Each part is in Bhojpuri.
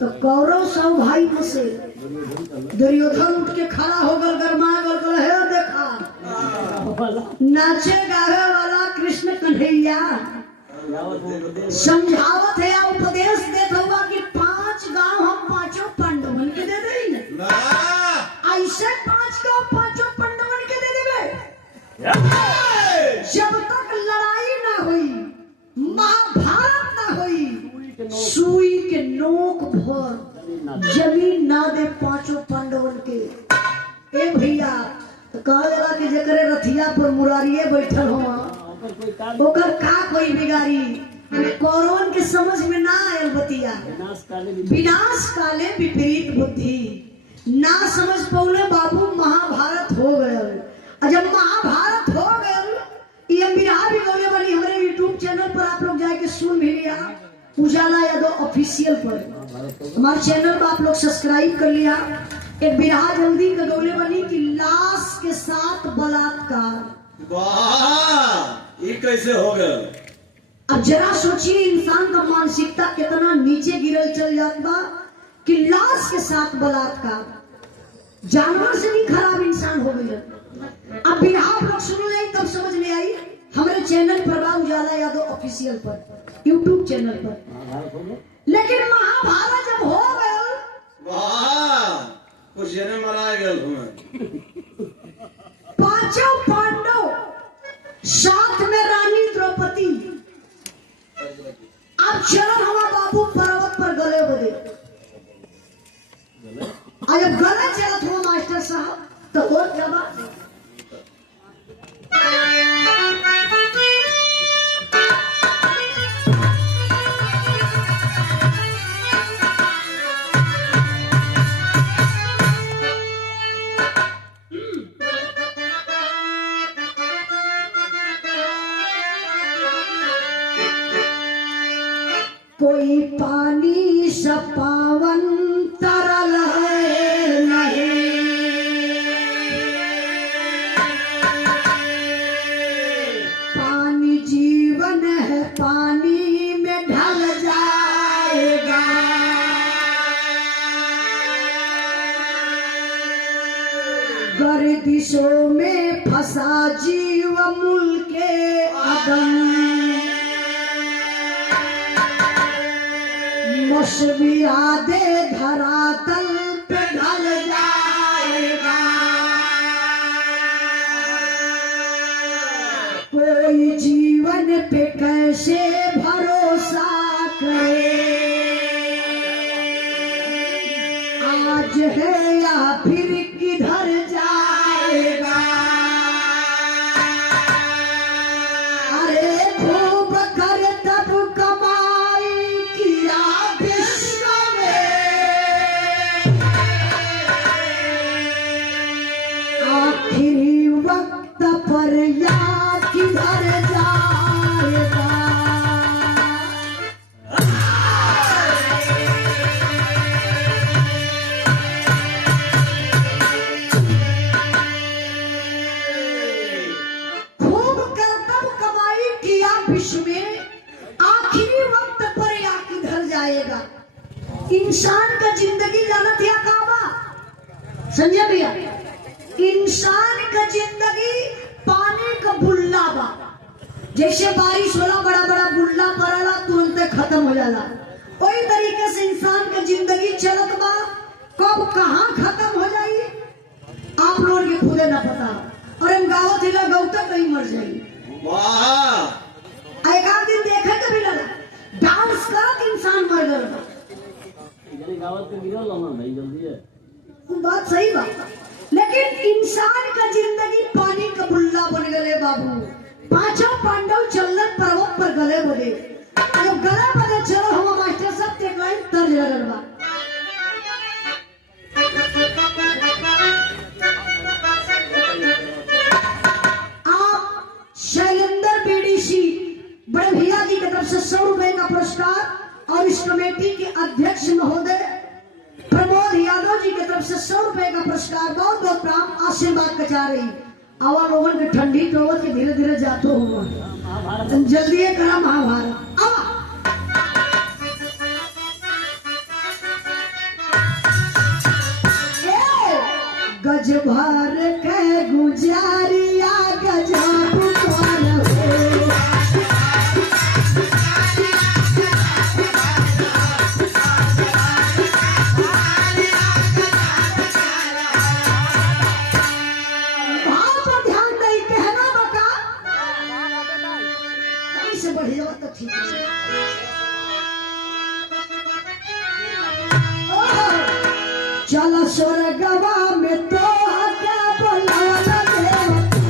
तो कौरव सौ भाई में से दुर्योधन उठ के खड़ा होकर गरमा गल है देखा नाचे गावे वाला कृष्ण कन्हैया समझावत है या उपदेश देत हुआ कि 5 गांव हम पांचों पांडवन के दे दें ऐसे 5 गांव पांचों पांडवन के दे देवे जब तक लड़ाई ना हुई महाभारत ना हुई सुई के नोक भर जमीन ना दे पांचों पांडवन के। ए भैया तो कहला कि जकरे रथिया पर मुरारिये बैठल हो ओकर का कोई बिगाड़ी कौरवन के समझ में ना आयल बतिया विनाश काले विपरीत बुद्धि ना समझ पौले बाबू महाभारत हो गयल। जब महाभारत हो गयल ये बिरहा भी गौले वाली हमारे YouTube चैनल पर आप लोग जाके सुन भी लिया उजाला यादव ऑफिशियल पर हमारे चैनल पर आप लोग सब्सक्राइब कर लिया। एक बिरहा जल्दी का गौले वाली की लाश के साथ बलात्कार। वाह ये कैसे हो गया? अब जरा सोचिए इंसान का मानसिकता कितना नीचे गिरल चल जाता कि लाश के साथ बलात्कार जानवर से भी खराब इंसान हो गया। अब बिरहा आप लोग सुन ले तब समझ में आई हमारे चैनल पर उजाला यादव ऑफिशियल पर YouTube चैनल पर। लेकिन महाभारत जब हो गया वाह कुछ जने मरा गए पांचों पांडव साथ में रानी द्रौपदी अब चरण हमारे बाबू पर्वत पर गले बदे जब गले चलत हुआ मास्टर साहब तो और क्या बात कोई पानी सा पावन तरल है नहीं पानी जीवन है पानी में ढल जाएगा गर्दिशों में फंसा जीव मूल के अदम मशविरा दे धरातल पे ढल जाएगा कोई जीवन पे कैसे भरोसा करे आज है या फिर किधर जाएगा अरे खूब कर तब कमाई किया आखिरी वक्त पर याद किधर जाएगा खूब करतब कमाई किया विश्व में आखिरी वक्त पर या किधर जाएगा। इंसान का जिंदगी जानत या काबा संजय भैया इंसान का जिंदगी पानी का बुल्ला बा जैसे बारिश होला बड़ा बड़ा बुल्ला पड़ला तुरंत खत्म हो जाला वही तरीके से इंसान का जिंदगी चलत बा कब कहाँ खत्म हो जाई आप लोग के खुदे ना पता और हम गावत हिला गौता कहीं मर जाई। वाह एक आध दिन देखे के भी लगा डांस करत इंसान मर गया गावत के गिरल ना भाई जल्दी है बात सही बात लेकिन इंसान का जिंदगी पानी का बुल्ला बन गए बाबू। पांचों पांडव चलत पर्वत पर गले बोले जब गले बदे चलो हम मास्टर साहब ते लाइन तर्ज लगल बा आप शैलेंद्र बीडीसी बड़े भैया जी की तरफ से 100 रुपए का पुरस्कार और इस कमेटी के अध्यक्ष महोदय प्रमोद यादव जी की तरफ से 100 रुपए का पुरस्कार बहुत बहुत प्राम आशीर्वाद कचा रही आवा लोगन के ठंडी टोवत के धीरे धीरे जातो हुआ जल्दी करा महाभारत गज भर के गुजारिया गजब कर हो। भाव पर ध्यान नहीं कहना बका ऐसे बढ़िया तो ठीक है। चल स्वर्गवा में तो क्या बोलावला देवता।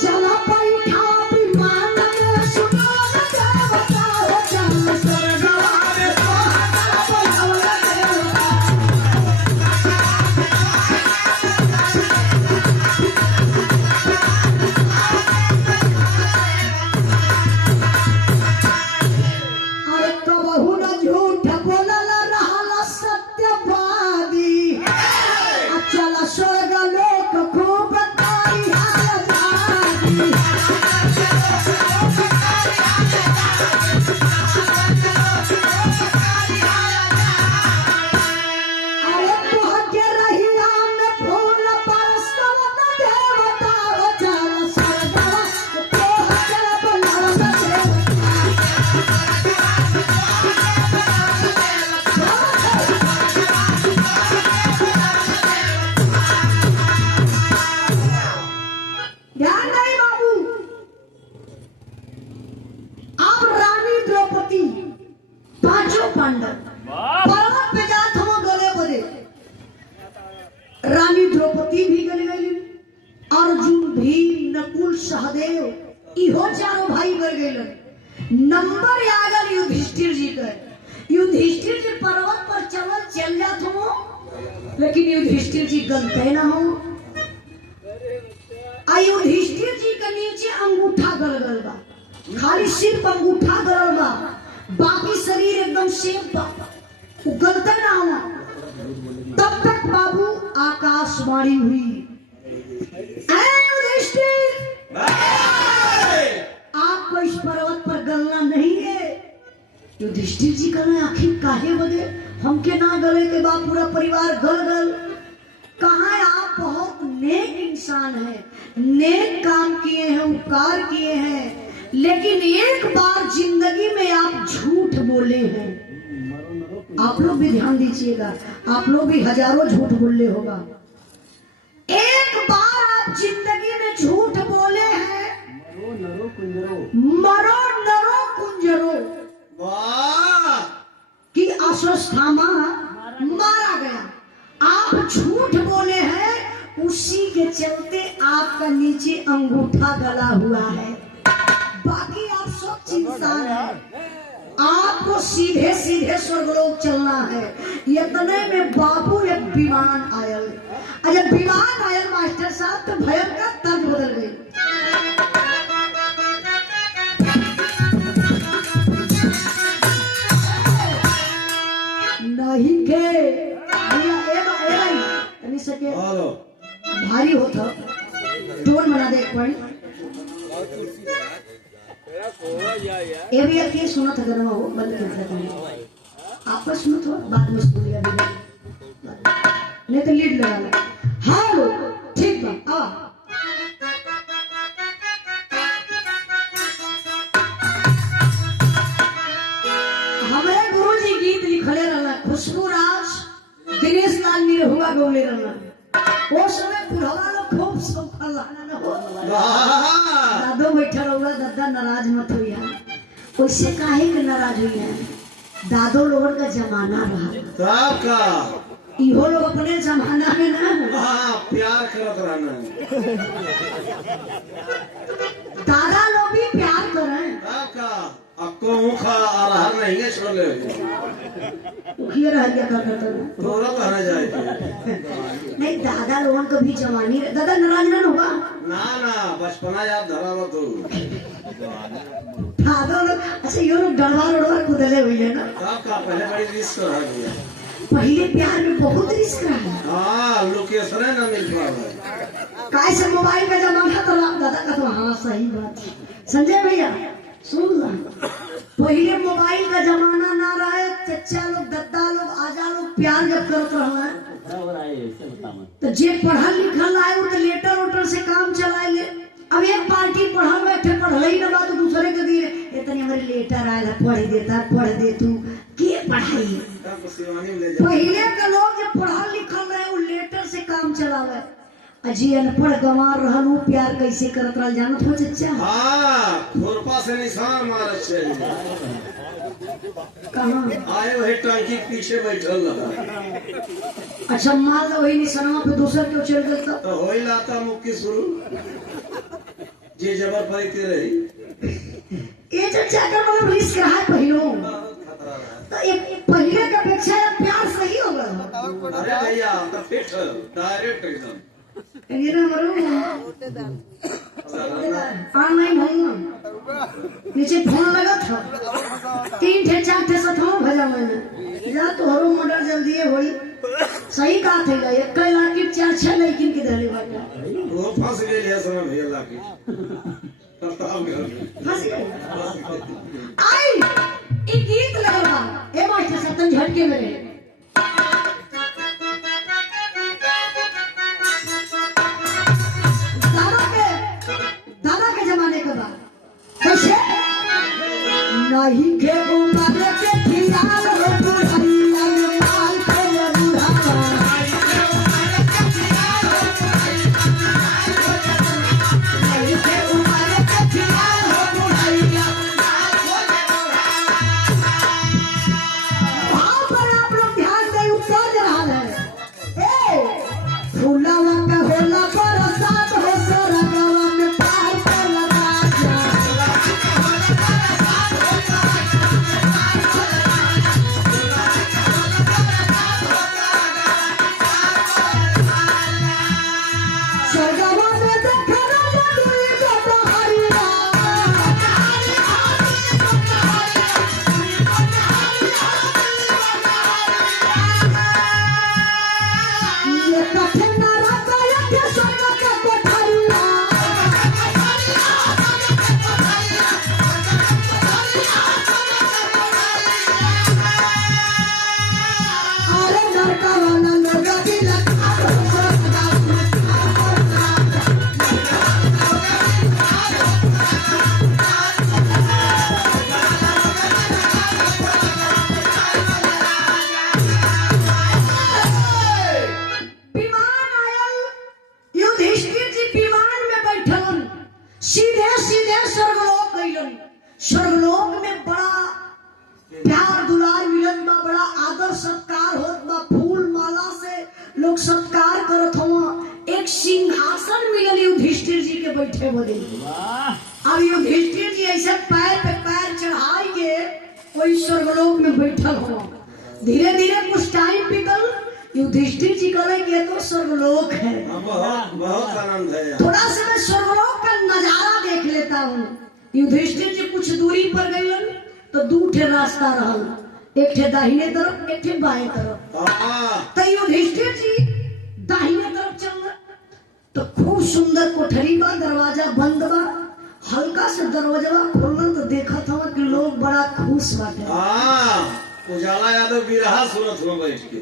चल बैठा विमान में सुनावला देवता हो। चल स्वर्गवा में तो क्या बोलावला देवता। अरे कबहू न झूठ बोलल रहल सत्यवादी। चल स्वर्ग लोक खूब तारी आजादी। अरे तुहके रहिया में फूल बरसवत देवता हो। चल स्वर्गवा तोहके बुलावत देवता। ध्यान नहीं बाबू। अब रानी द्रौपदी पांचों पांडव पर्वत पे जात हो गले बदे। रानी द्रौपदी भी गल गई, अर्जुन भीम नकुल सहदेव इहो चारों भाई गल गए। नंबर आ गल युधिष्ठिर जी का। युधिष्ठिर जी पर्वत पर चल जात हो, लेकिन युधिष्ठिर जी गलते ना हो। युधिष्ठिर जी के नीचे अंगूठा गल बा, खाली सिर्फ अंगूठा गल बा, बाकी शरीर एकदम सेम बा, गलते ना हो। तब तक बाबू आकाशवाणी हुई, ऐ युधिष्ठिर आपको इस पर्वत पर गलना नहीं है। युधिष्ठिर जी कहना आखिर काहे बदे हमके ना गले के बाद पूरा परिवार गल। कहा आप बहुत नेक इंसान हैं, नेक काम किए हैं, उपकार किए हैं, लेकिन एक बार जिंदगी में आप झूठ बोले हैं। आप लोग भी ध्यान दीजिएगा, आप लोग भी हजारों झूठ बोले होगा। एक बार आप जिंदगी में झूठ बोले हैं, मरो नरो कुंजरो, वाह कि अश्वत्थामा मारा गया। आप झूठ बोले हैं, उसी के चलते आपका नीचे अंगूठा गला हुआ है। बाकी आप स्वच्छ इंसान हैं, आपको सीधे सीधे स्वर्गलोक चलना है। इतने में बाबू एक विमान आयल। जब विमान आयल मास्टर साहब तो भयंकर तर्ज बदल गई। नहीं के सके भारी होता टोन बना दे। एक पॉइंट ये भी आपके सुना था करना हो बंद कर देता आपका सुनो तो बाद में सुन लिया नहीं तो लीड लगा ला। हाँ लो ठीक बा। हमारे गुरुजी गीत लिखले रहना, खुशबू राज दिनेश लाल निरहुआ गौले रहना। वो समय बुढ़वा लोग खूब सौखा लाना न हो। दादो बैठा रहोगा, दादा नाराज मत हुई। उससे काहे के नाराज हुई है? दादो लोगों का जमाना रहा। इहो लोग अपने जमाना में ना प्यार करत रहना। दादा लोग भी प्यार करें। नहीं है छोले रह गया करता थोड़ा कहना जाए नहीं। दादा लोगों को भी जवानी दादा नाराज ना होगा ना बचपना याद धरा हुआ तो दादा लोग अच्छा ये लोग डरवा कुदले हुई है ना। पहले बड़ी रिस्क रहा गया। पहले प्यार में बहुत रिस्क रहा। हाँ लोकेशन ना मिल पा रहा। कैसे मोबाइल का जमाना तो दादा का तो हाँ सही बात है। संजय भैया सुन ला, पहले मोबाइल का जमाना ना रहे, चच्चा लोग दद्दा लोग आजा लोग प्यार जब करत रहा तो जे पढ़ल लिखल आए वो तो लेटर उटर से काम चलाए ले। अब एक पार्टी पढ़ल बैठे पढ़ल ही ना बात दूसरे के दिए इतनी हमारे लेटर आए पढ़ देता पढ़ दे तू के पढ़ाई। पहले के लोग जब पढ़ल लिखल रहे वो लेटर से काम चलावे। अजी अनपढ़ गंवार रहल वो प्यार कैसे करत रहल जानत हो चच्चा? हाँ खुरपा से निशान मारत छे। कहाँ आए वही टंकी के पीछे बैठल रहा। अच्छा मान लो वही निशानवा पे दूसर क्यों चल गया तो होई लाता मुक्की शुरू जे जबर पड़ती रही। ये चच्चा का मतलब रिस्क रहा है पहलो तो एक पहले का अपेक्षा प्यार सही होगा। अरे भैया तो फिट डायरेक्ट एकदम ये ना मरो ऑनलाइन होगा नीचे फोन लगा था 3 थे 4 थे 7 भजा मैंने जा तो हरो मर्डर जल्दी होई सही कहा थे ला 1 लाख की 4-6 लेकिन के धरे बाटा वो फंस गए है समय भैया लाके फंस गए। आई एक गीत लगा ए मास्टर सतन झटके मेरे दादा के जमाने के बाद कैसे नहीं के उमर के खियाल हो बुढ़ाई लाल के बुढ़ावा नहीं के उमर के खियाल हो बुढ़ाई वहां पर आप लोग ध्यान दें उत्तर रहा है ए फूलावा का होला बरसात हो सरगवा में पार पे लगा सरगवा में देखा राजा दुई को बहरिया ये कथे ना राजा ये स्वर्ग का कोठरिया अरे लड़का वाला लोग भी लगता विमान आयल युधिष्ठिर जी विमान में बैठलन सीधे सीधे स्वर्गलोक गइलन। स्वर्गलोक में बड़ा प्यार दुलार मिलत बा, बड़ा आदर सत्कार होत बा, फूल माला से लोग सत्कार करत हुआ। एक सिंहासन मिलल युधिष्ठिर जी के बैठे बदे। अब युधिष्ठिर जी ऐसे पैर पे पैर चढ़ाई के कोई स्वर्गलोक में बैठल हुआ। धीरे धीरे कुछ टाइम बीतल युधिष्ठिर जी कहे कि ये तो स्वर्गलोक है, बहुत बहुत आनंद है यहाँ। थोड़ा सा मैं स्वर्गलोक का नजारा देख लेता हूँ। युधिष्ठिर जी कुछ दूरी पर गइलन तो 2 ठे रास्ता रहल, एक ठे दाहिने तरफ एक ठे बाएं तरफ। तो युधिष्ठिर जी दाहिने तरफ चल तो खूब सुंदर कोठरी बा, दरवाजा बंद बा। हल्का से दरवाजा खोलना तो देखा था कि लोग बड़ा खुश बाटे। उजाला यादव बिरहा सुनत हो बैठ के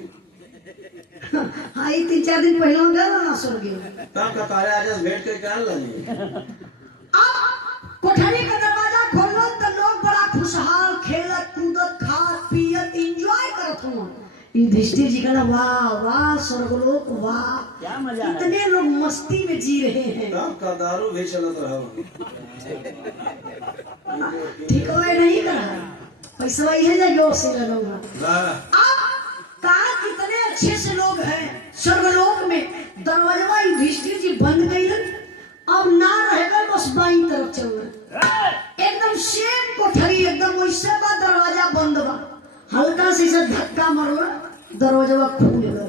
हाँ 3-4 दिन पहले गया ना स्वर्ग तब कतारे आज भेंट के क्या लगी। अब कोठरी का दरवाजा खोलना तो लोग बड़ा खुशहाल खेलत कूदत खात पियत एंजॉय करत हुआ। युधिष्ठिर जी कहना वाह वाह स्वर्गलोक वाह क्या मजा है। इतने लोग मस्ती में जी रहे हैं। तब का दारू भी चलत रहा। ठीक है नहीं करा पैसा है जा जोर से लगूंगा। अब कहा कितने अच्छे से लोग हैं स्वर्गलोक में। दरवाजा युधिष्ठिर जी बंद गई अब ना रहेगा बस बाईं तरफ चलना एकदम सेम कोठरी एकदम वैसे बा दरवाजा बंद बा। हल्का से धक्का मारला दरवाजा खुल गया।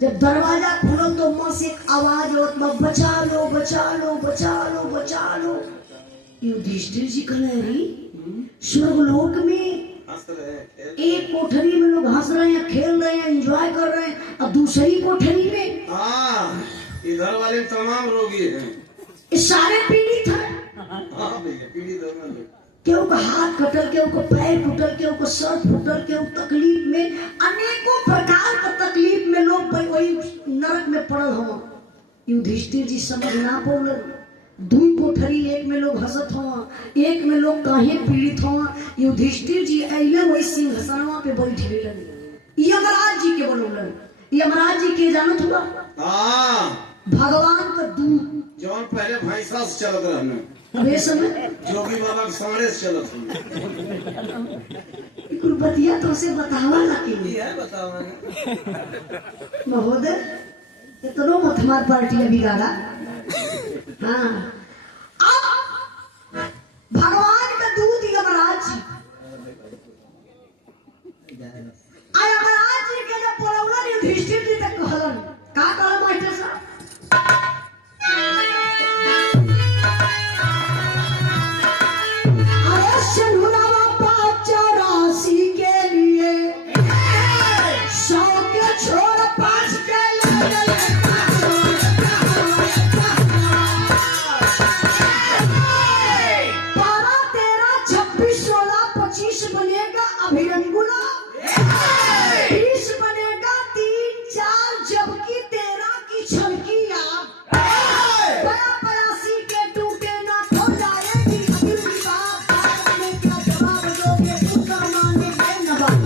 जब दरवाजा खुला तो वहां से एक आवाज होत बा बचा लो बचा लो बचा लो बचा लो। युधिष्ठिर जी कहने रही स्वर्गलोक में एक कोठरी में लोग हंस रहे हैं खेल रहे हैं एंजॉय कर रहे हैं और दूसरी कोठरी में इधर वाले तमाम रोगी हैं ये सारे पीड़ित हैं। हाँ भैया पीड़ित दोनों लोग। केहू का हाथ कटल, केहू को पैर टूटल, केहू को सर फूटल, केहू तकलीफ में, अनेकों प्रकार का तकलीफ में लोग वही नरक में पड़ल हो। युधिष्ठिर जी समझ ना पौलन। दुई कोठरी, एक में लोग हंसत हो, एक में लोग काहे पीड़ित हो। युधिष्ठिर जी अइले वही सिंहासनवा पे बैठ गेलन। यमराज जी के बनौलन। यमराज जी के जानत हुआ? हाँ भगवान का दूत। जौन पहले भैंसा से चलत रहने, वे समय जोगी बाबा के सामने से चलत हूँ। बतिया तो से बतावा लगे। ये है बताओ मैंने। महोदय इतनो मत हमार पार्टी अभी गाड़ा। हाँ अब भगवान का दूत यमराज जी, यमराज जी के जब पुरौलन युधिष्ठिर जी तक कहलन का कहलन मास्टर साहब? अरे शनुनावा 584 के लिए 100 के छोड़ 5 के ले ले। 12, 13, 26, 16, 25 बनेगा अभिरंगुला। 20 बनेगा 3, 4 जबकि 13 की छलकिया। 82 के टूटे ना खो जाएगी अभी भी बात। भारत में क्या जवाब दोगे? उत्तर मांगेंगे नवाब।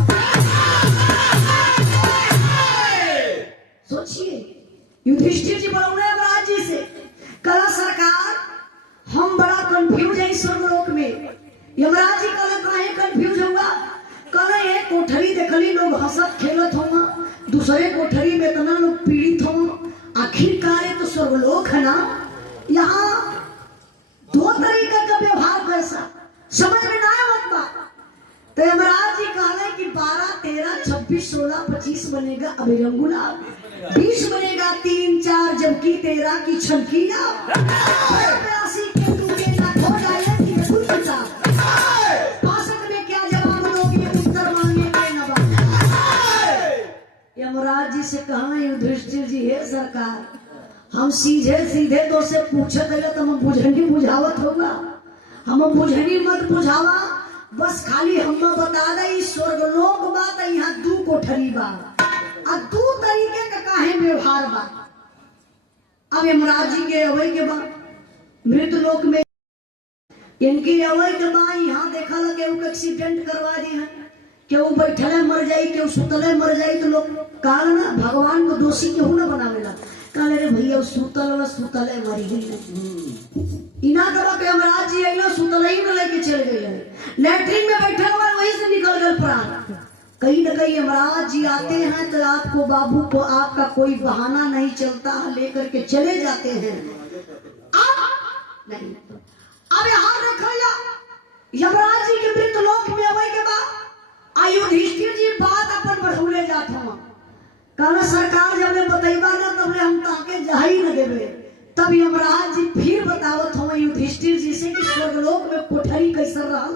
सोचिए युधिष्ठिर जी बोले यमराज जी से, कला सरकार हम बड़ा कंफ्यूज है स्वर्गलोक में। यमराज जी कल काहे कंफ्यूज होगा? कल एक कोठरी देखली लोग हंसत खेलत होगा, दूसरे कोठरी में इतना लोग पीड़ित हों। आखिरकार ये तो स्वर्गलोक है ना, यहाँ दो तरीके का व्यवहार कैसा समझ में ना आवत बा। तो यमराज जी कहले कि 12, 13, 26, 16, 25 बनेगा अभिरंगुला। 20 बनेगा 3, 4 जबकि 13 की छलकिया। 82 के टूटे ना खो जाएगी अभी भी बात। 65 में क्या जवाब दोगे? उत्तर मांगेंगे नवाब। यमराज जी से कहा युधिष्ठिर जी, हे सरकार हम सीधे सीधे तो से पूछत है तो हम बुझनी बुझावत होगा। हम बुझनी मत बुझावा, बस खाली हम बता दे स्वर्गलोक बा त यहाँ 2 कोठरी बा आ 2 तरीके का काहे व्यवहार बा। अब यमराज जी के अवय के बा मृत लोक में, इनके अवय के बा यहाँ देखा लगे एक्सीडेंट करवा दी है, केहू बैठले मर जाई, केहू सुतले मर जाई। तो लोग काल ना भगवान को दोषी केहू ना बनावेला। काल रे भैया सुतले मरी गई। इना दबा के यमराज जी अइलो सुतले ही में लेके चल गए। लैट्रिन में बैठल हुआ वहीं से निकल गए प्राण। कहीं न कहीं यमराज जी आते हैं तो आपको बाबू को आपका कोई बहाना नहीं चलता, लेकर के चले जाते हैं। अब नहीं, अब यहाँ देखो यमराज जी के मृत लोक में अवय के बाद युधिष्ठिर जी बात अपन बढ़ौले जात हुआ। कहना सरकार जब ने बतैबा ना तब ने हम ताके जा ही न देवे। तब यमराज जी फिर बतावत हुआ युधिष्ठिर जी से कि स्वर्गलोक में कोठरी कैसा रहा।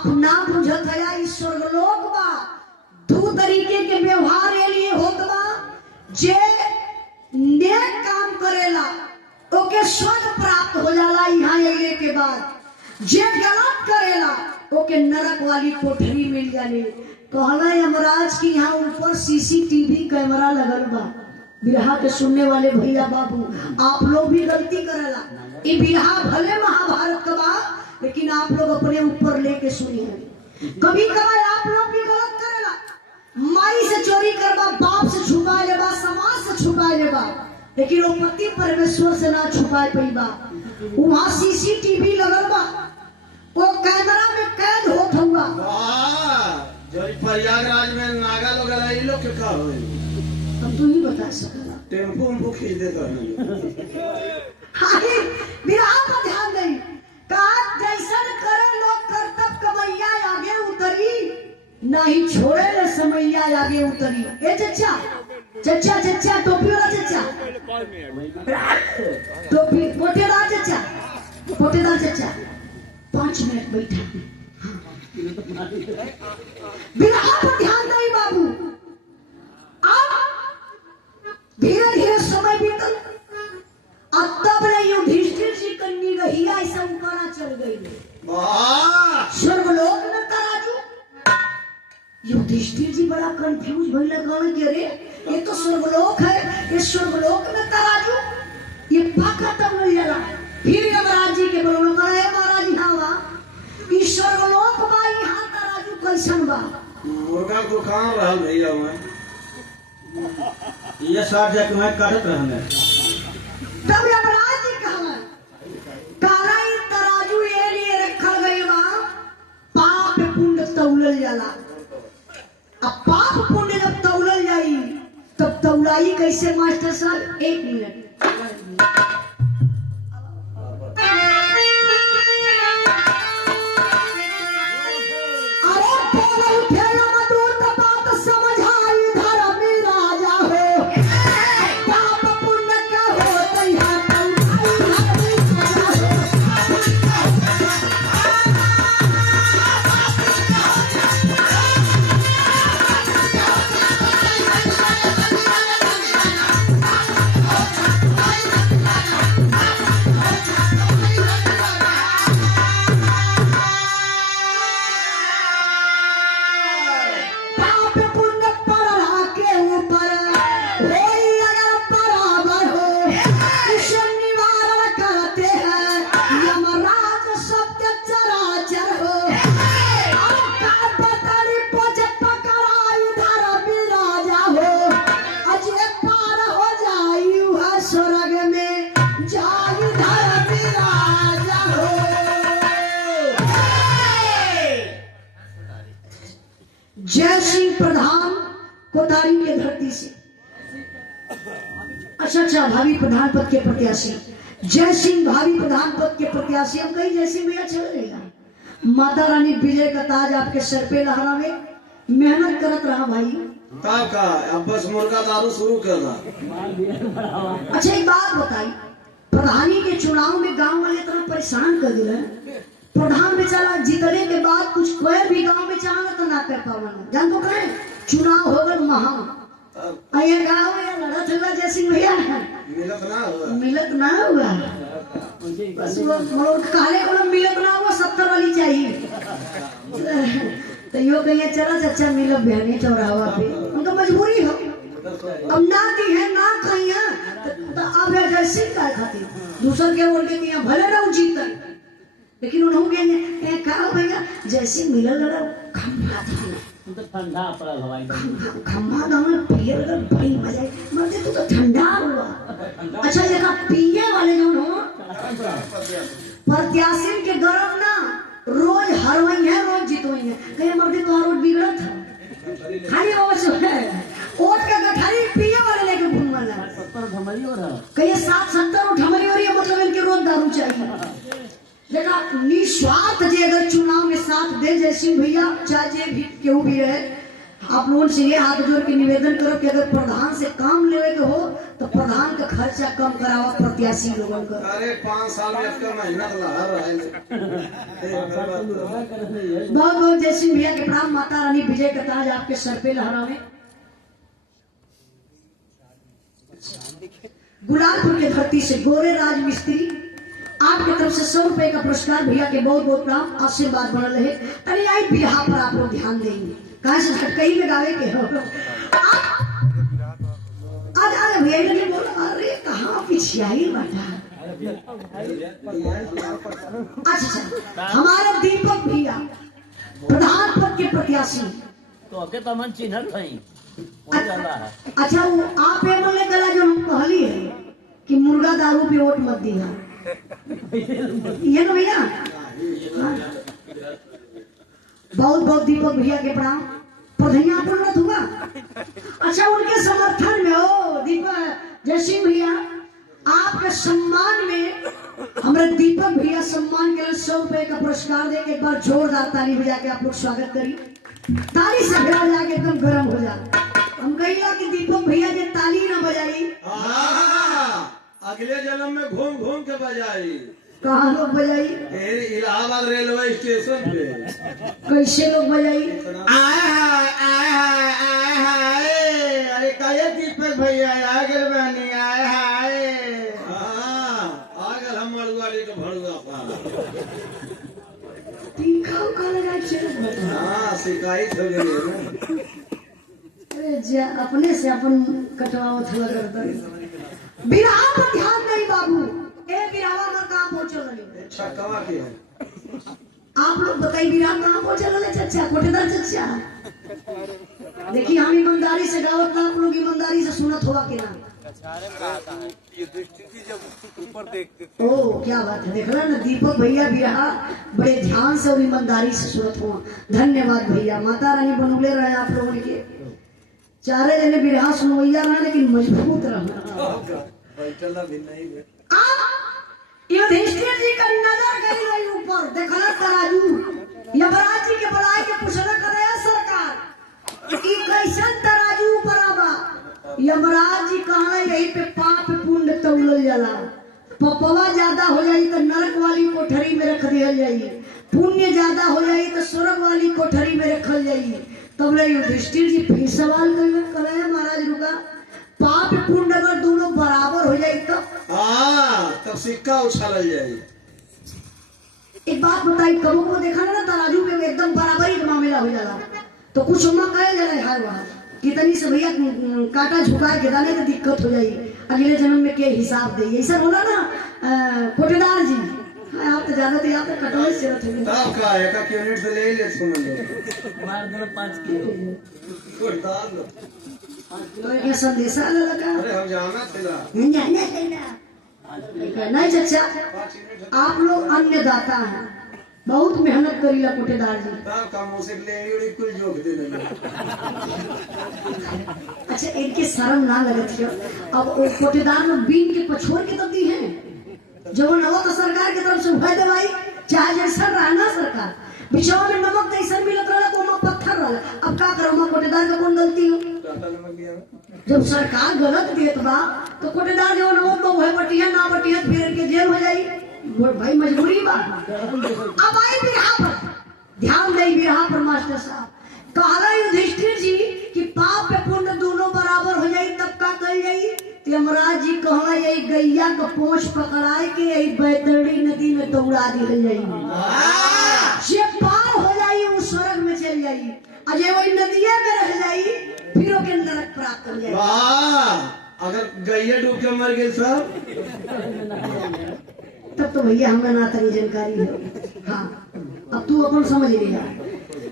आप ना बुझत है ईश्वर लोक बा। दू तरीके के व्यवहार ये लिए होत बा, जे नेक काम करेला ओके स्वर्ग प्राप्त हो जाला यहाँ अइले के बाद। जे गलत करेला ओके नरक वाली कोठरी मिल जाले। कहला यमराज की यहाँ ऊपर सीसीटीवी कैमरा लगल बा। बिरहा के सुनने वाले भैया बाबू, आप लोग भी गलती करेला। ये बिरहा भले महाभारत का बा, लेकिन आप लोग अपने ऊपर लेके सुनिए। कभी कभार आप लोग भी गलत करेला। माई से चोरी करबा, बाप से छुपा लेबा, समाज से छुपा लेबा, लेकिन वो पति परमेश्वर से ना छुपा पैबा। वहाँ सीसीटीवी लगल बा, वो कैमरा में कैद होत हुआ। प्रयागराज में नागा लोग ये लोग के का होई? अब तू ही बता सकला। टेम्पो उम्पो खींच देता हाय बिरहा पर ध्यान दे। कहा जैसन करे लोग करतब कमैया आगे उतरी, नहीं छोड़े ले समैया आगे उतरी। ए चचा चचा चचा टोपी वाला चचा, टोपी पोटेदार चचा, पोटेदार चचा 5 मिनट बैठा। बिरहा पर ध्यान दे बाबू। अब धीरे धीरे समय बीतल, अब तब ने युधिष्ठिर जी का निगहिया ऐसा ऊपरा चल गई। स्वर्गलोक में तराजू। युधिष्ठिर जी बड़ा कंफ्यूज भइले, कहले कि अरे ये तो स्वर्गलोक है, ये स्वर्गलोक में तराजू ये पाका तब मिल जाला। फिर यमराज जी के बोलो, करे महाराज यहाँ बा, ई स्वर्गलोक बा, यहाँ तराजू कैसन बा? मुर्गा को कहाँ रहल भैया मैं ये साथ जाके मैं काटत रहने। तब यमराज जी कहला, काला ये तराजू ये लिए रखल गई बा, पाप पुण्य तौलल जाला। अब पाप पुण्य जब तौलल जाई तब तौलाई कैसे मास्टर साहब? 1 मिनट। जय सिंह प्रधान कोतारी के धरती से। अच्छा भावी प्रधान पद के प्रत्याशी जय सिंह, भावी प्रधान पद के प्रत्याशी। हम कहीं जय सिंह भैया चल रहेगा। माता रानी विजय का ताज आपके सर पे लहरावे, मेहनत करत रहा भाई। तब का अब बस मुर्गा दारू शुरू करना। अच्छा एक बात बताई, प्रधानी के चुनाव में गांव वाले इतना परेशान कर दिए। प्रधान बेचारा जीतने के बाद कुछ कोई भी गांव में चाहना तो ना कर पावा। जान तो कहे चुनाव होगा महा अये गांव में लड़त हुआ जय सिंह भैया मिलत ना हुआ। बस वो मोर काले को मिलत ना हुआ, 70 वाली चाहिए। तो यो कहिए चला चाचा मिलब बहनी चौराहा पे, उनका मजबूरी हो। अब ना दी है ना कहिए तो अब जय सिंह का खातिर दूसर के बोल के भले ना जीत, लेकिन उन्होंने कहेंगे कहा भैया जैसे मिलल लड़ा खम्भा था तो ठंडा पड़ा हवाई खम्भा था में पिए लगा बड़ी मजा आई। मतलब तो ठंडा हुआ। अच्छा जगह पिए वाले जो हो प्रत्याशी के गरम ना रोज हरवाई है, रोज जितवाई है। कहे मर्दे तो रोज बिगड़ा था खाली रोज है ओट का गठारी पिए वाले लेके घूमना है। 70 धमरी हो रहा कहे 60-70 उठमरी हो रही है, मतलब इनके रोज दारू चाहिए। लेकिन निस्वार्थ जे अगर चुनाव में साथ दे जय सिंह भैया, चाहे जे भी केहू भी रहे, आप लोगों से ये हाथ जोड़ के निवेदन करो कि अगर प्रधान से काम लेवे के हो तो प्रधान का खर्चा कम करावा प्रत्याशी लोगों का। अरे 5 साल में इसका मेहनत लगा रहा है। बहुत बहुत जय सिंह भैया के प्रणाम। माता रानी विजय का ताज आपके सर पे लहरावे। गुलाबपुर के धरती से गोरे राज मिस्त्री आपके तरफ से 100 रुपए का पुरस्कार। भैया के बहुत बहुत प्रणाम, आशीर्वाद बनल रहे। तनी आई बिरहा पर आप लोग ध्यान देंगे, कहा से झटकई में गावे के हो। आज आज भैया ने बोला अरे कहाँ पिछियाई बाटा। अच्छा हमारे दीपक भैया प्रधान पद के प्रत्याशी तो के तमन चिन्हत हई हो जाला है। अच्छा वो आप ये बोले कला जो हम कहली है कि मुर्गा दारू पे वोट मत दिया ये ना भैया। बहुत बहुत दीपक भैया के प्रणाम। प्रधैया पूर्ण हुआ। अच्छा उनके समर्थन में हो दीपक जय सिंह भैया आपके सम्मान में हमारे दीपक भैया सम्मान के लिए 100 रुपए का पुरस्कार दे के एक बार जोरदार ताली बजा के आप लोग स्वागत करिए। ताली से भरा जाके एकदम गर्म हो जाए। हम कहिला कि दीपक भैया ने ताली ना बजाई, अगले जन्म में घूम घूम के बजाई। कहाँ लोग बजाई? इलाहाबाद रेलवे स्टेशन पे। कैसे लोग बजाई? अरे कहे दीपक भैया आ गए बनी आए हाय। आ गए हम मड़ुआली के भड़ुआ पा। तीखा उखा लगा चल। हाँ शिकायत हो गई है ना। अरे जा अपने से अपन कटवाओ थोड़ा करता। बिरहा पर ध्यान नहीं बाबू। ए बिरहा में कहाँ पहुँचल रही? अच्छा कवा के है? आप लोग बताइए बिरहा कहाँ पहुँचल रहे चचा कोटेदार चचा? देखिए हम ईमानदारी से गावत ना, आप लोग ईमानदारी से सुनत होगा कि ना? ओ क्या बात है। देखला ना दीपक भैया बिरहा बड़े ध्यान से और ईमानदारी से सुनत हुआ। धन्यवाद भैया। माता रानी बनौले रहे आप लोगों के। चारे जने बिरहा सुनवैया रहे लेकिन मजबूत रहा। युधिष्ठिर जी का नजर गई रही ऊपर देखला तराजू। यमराज जी के बुलाए के पूछना करे सरकार कि कैसन तराजू ऊपर आवा। यमराज जी कहना यही पे पाप पुण्य तौलल जाला। पपवा ज्यादा हो जाई तो नरक वाली कोठरी में रख दिया जाई, पुण्य ज्यादा हो जाई तो स्वर्ग वाली कोठरी में रखल जाई। तब ले युधिष्ठिर जी फिर सवाल करे महाराज रुका पाप पुण्य अगर दोनों बराबर हो जाए तब सिक्का उछाल जाए। एक बात बताई कबो को देखा ना तराजू में एकदम बराबरी का मामला हो जाला तो कुछ उमा कहे जा रहा है वहाँ कितनी से भैया काटा झुका के दाने तो दिक्कत हो जाएगी। अगले जन्म में के हिसाब दे ऐसा बोला ना कोटेदार जी। हाँ, आप तो ज्यादा तो यहाँ पे कटोरे से तब का है का यूनिट से ले ले सुन लो मार दो 5 किलो कोटेदार लो तो ये संदेशा लगा। अरे हम जाना थे नहीं चचा आप लोग अन्नदाता हैं, बहुत मेहनत करीला कोटेदार जी। तब का मुंह से ले कुल जोक दे देंगे। अच्छा इनके शर्म ना लगत है। अब वो कोटेदार में बीन के पछोर के तब दी है जो नवा तो सरकार की तरफ से उठा दे भाई चाहे जैसा रहना सरकार बिछावा में नमक तो ऐसा मिलत रहा तो वहाँ पत्थर रहा। अब क्या करो वहाँ कोटेदार का कौन गलती हो? जब सरकार गलत देत बा तो कोटेदार जो नमक तो वह बटिया ना बटिया फिर के जेल हो जाई भाई मजबूरी बा। अब आई बिरहा पर ध्यान दे। बिरहा पर मास्टर साहब कहा युधिष्ठिर जी कि पाप पुण्य दोनों बराबर हो जाई तब का कल जाई। यमराज जी कहना यही गैया का पोछ पकड़ाए के यही बैतरणी नदी में दौड़ा दी जाई। जे पार हो जाई वो स्वर्ग में चल जाई अजय वही नदिया में रह जाई फिर ओके नरक प्राप्त हो जाई। अगर गैया डूब के मर गए सब तब तो भैया हमें ना तरी जानकारी है। हाँ अब तू अपन समझ लिया।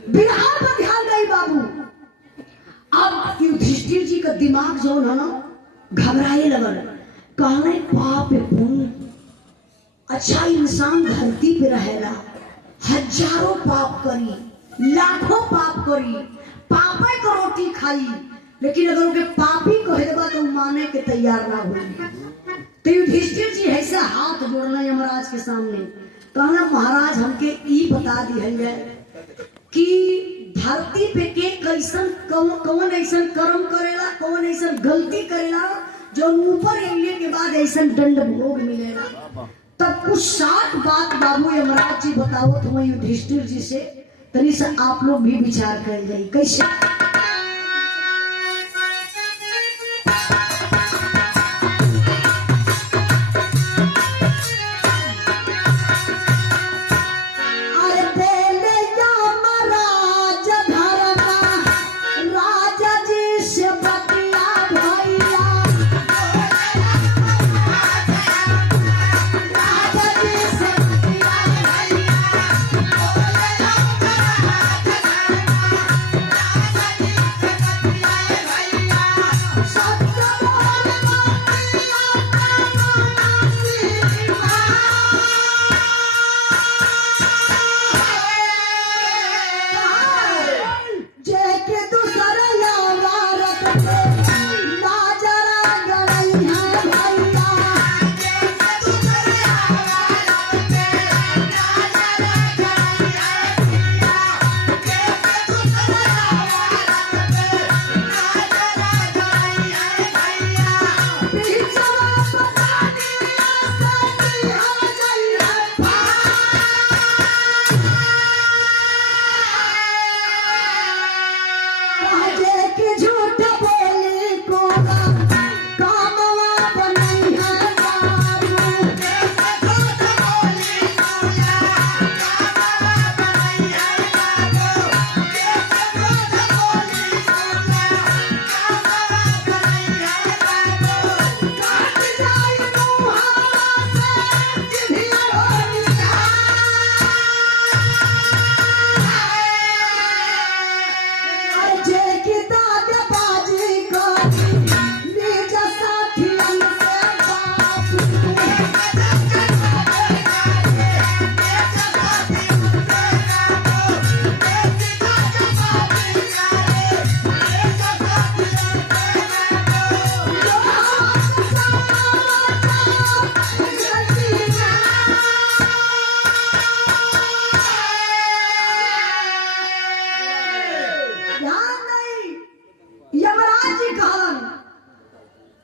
बिरहा पर ध्यान दे बाबू। अब युधिष्ठिर जी का दिमाग जो है ना घबराए लगल कहले पाप पुण्य। अच्छा इंसान धरती पे रहेला हजारों पाप करी लाखों पाप करी पापे को रोटी खाई लेकिन अगर उनके पापी कह देबा तो माने के तैयार ना हुई। तो युधिष्ठिर जी ऐसा हाथ जोड़ना यमराज के सामने कहना महाराज हमके ई बता दिया जाए कि धरती पे के कैसन कौन ऐसन कर्म करेला, कौन ऐसन गलती करेला जो ऊपर अगले के बाद ऐसन दंड भोग मिलेला। तब कुछ 60 बात बाबू यमराज जी बताओ तो युधिष्ठिर जी से तनी से आप लोग भी विचार कर जाइए कैसे।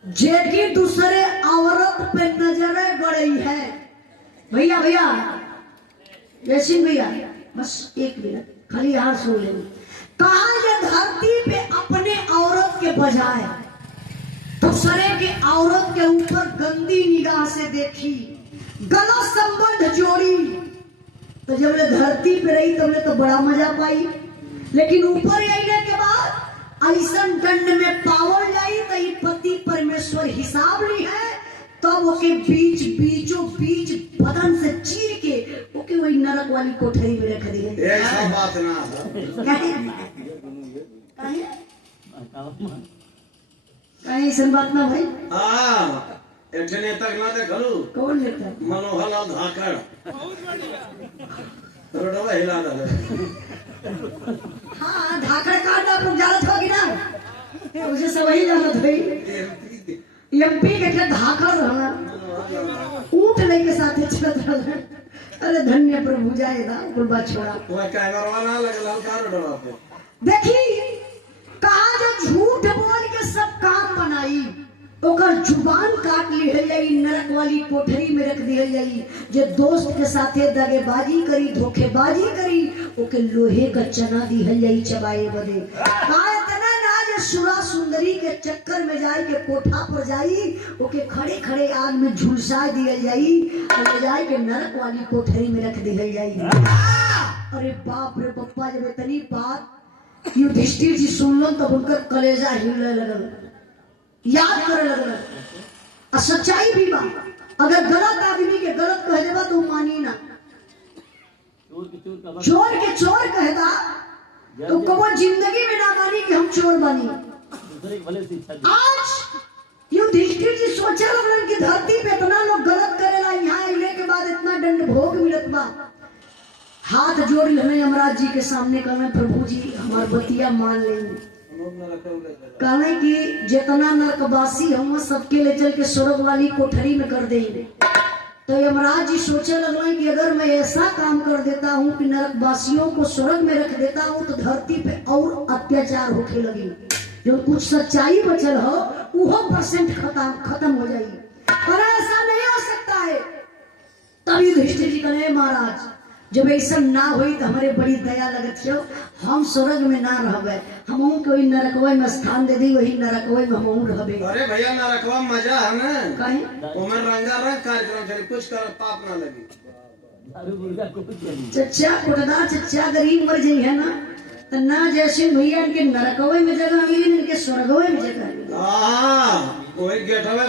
जेकी दूसरे औरत पे नजरें गड़ी है। भैया भैया जयसिंह भैया बस एक मिनट खाली यहाँ सुन लेंगे। कहा ये धरती पे अपने औरत के बजाय दूसरे के औरत के ऊपर गंदी निगाह से देखी, गलत संबंध जोड़ी, तो जब ले धरती पे रही तो तो बड़ा मजा पाई, लेकिन ऊपर आने के बाद ऐसा दंड में पावल जाई तो ये पति परमेश्वर हिसाब ली है, तब ओके बीचों बीच बदन से चीर के ओके वही नरक वाली कोठरी में रख दिए। ऐसा बात ना कहीं ऐसा बात ना भाई। हाँ इतने तक ना देखलू कौन लेता है? मनोहरलाल धाकड़ रोडवा हिला डाले। हाँ धाकड़ काट आप लोग जानत होगी ना, उसे सब वही जानत भाई। एमपी के धाकड़ रहना ऊँट लेके साथ चलत रहना। अरे धन्य प्रभु जाएगा कुल बात छोड़ा। वह कैमरा ना लगला का रोडवा पे देखी कहा जो झूठ बोल के सब काम बनाई ओकर जुबान काट ली जाई, नरक वाली कोठरी में रख दी जाई। जो दोस्त के साथे दगेबाजी करी धोखेबाजी करी ओके लोहे का चना दी जाई चबाए बदे। कहा इतना ना जो सुरा सुंदरी के चक्कर में जाई के कोठा पर जाई ओके खड़े खड़े आग में झुलसा दिया जाई और ले जाए के नरक वाली कोठरी में रख दी जाई। अरे बाप रे पप्पा जब इतनी बात युधिष्ठिर जी सुनलन तब उनका कलेजा हिलने लगल, याद करे लगल। और सच्चाई भी बा, अगर गलत आदमी के गलत कह देबा तो मानी ना, चोर के चोर कहदा तो कबो जिंदगी में ना मानी कि हम चोर बनी। आज युधिष्ठिर जी सोचे लगलन कि धरती पे इतना लोग गलत करेला, यहाँ आने के बाद इतना दंड भोग मिलत बा। हाथ जोड़ लेने यमराज जी के सामने कहना प्रभु जी हमार बतिया मान लेंगे। कहना कि जितना नरकवासी हम सबके ले चल के स्वर्ग वाली कोठरी में कर देंगे। तो यमराज जी सोचे लगल कि अगर मैं ऐसा काम कर देता हूँ कि नरकवासियों को स्वर्ग में रख देता हूँ तो धरती पे और अत्याचार होके लगी, जो कुछ सच्चाई बचल हो वो % खत्म हो जाएगी। पर ऐसा नहीं हो सकता है। तभी युधिष्ठिर जी कहे महाराज जब ऐसा ना हुई तो हमारे बड़ी दया लगत हो, हम स्वर्ग में ना रहबे, हम कोई नरकवा में स्थान दे दी, वही नरकवा में हम रहबे। अरे भैया नरकवा मजा है ना, कहीं उमर रंगारंग कार्यक्रम चले, कुछ कर पाप ना लगी। दारू मुर्गा कुछ नहीं। चच्चा कोटदा चच्चा गरीब मर जाई है ना, तो ना जैसे भैया इनके नरकवा में जगह मिली, इनके स्वर्गवा में जगह मिली। वही गेटवे